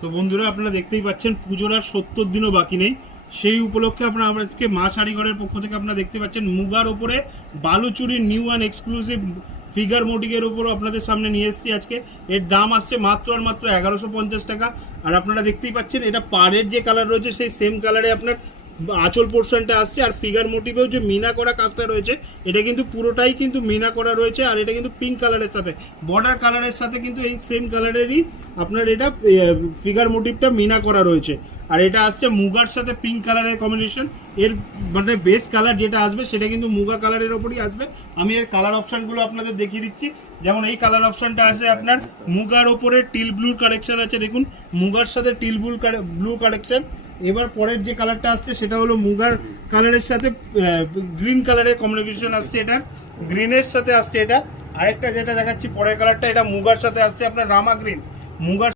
তো বন্ধুরা আপনারা দেখতেই পাচ্ছেন পুজোর আর 70 দিনও বাকি নেই, সেই উপলক্ষে আপনারা আমাদেরকে মা শাড়িঘরের পক্ষ থেকে আপনারা দেখতে পাচ্ছেন মুগার ওপরে বালুচুরির নিউ অ্যান্ড এক্সক্লুসিভ ফিগার মোটিকের উপর আপনাদের সামনে নিয়ে এসেছি আজকে। এর দাম আসছে মাত্র আর মাত্র 1150 টাকা। আর আপনারা দেখতেই পাচ্ছেন এটা পাড়ের যে কালার রয়েছে সেই সেম কালারে আপনার আঁচল পোর্শনটা আসছে, আর ফিগার মোটিভেও যে মিনা করা কাজটা রয়েছে এটা কিন্তু পুরোটাই কিন্তু মিনা করা রয়েছে। আর এটা কিন্তু পিঙ্ক কালারের সাথে বর্ডার কালারের সাথে কিন্তু এই সেম কালারেরই আপনার এটা ফিগার মোটিভটা মিনা করা রয়েছে। আর এটা আসছে মুগার সাথে পিঙ্ক কালারের কম্বিনেশন। এর মানে বেস কালার যেটা আসবে সেটা কিন্তু মুগা কালারের ওপরই আসবে। আমি এর কালার অপশানগুলো আপনাদের দেখিয়ে দিচ্ছি। যেমন এই কালার অপশানটা আছে আপনার মুগার ওপরে টিল ব্লুর কালেকশন আছে, দেখুন মুগার সাথে টিল ব্লু কালেকশন। এবার পরের যে কালারটা আসছে সেটা হলো মুগার কালারের সাথে গ্রিন কালারের কম্বিনেশন আসছে, এটার গ্রিনের সাথে আসছে এটা। আরেকটা যেটা দেখাচ্ছি পরের কালারটা, এটা মুগার সাথে আসছে আপনার রামা গ্রিন, মুগার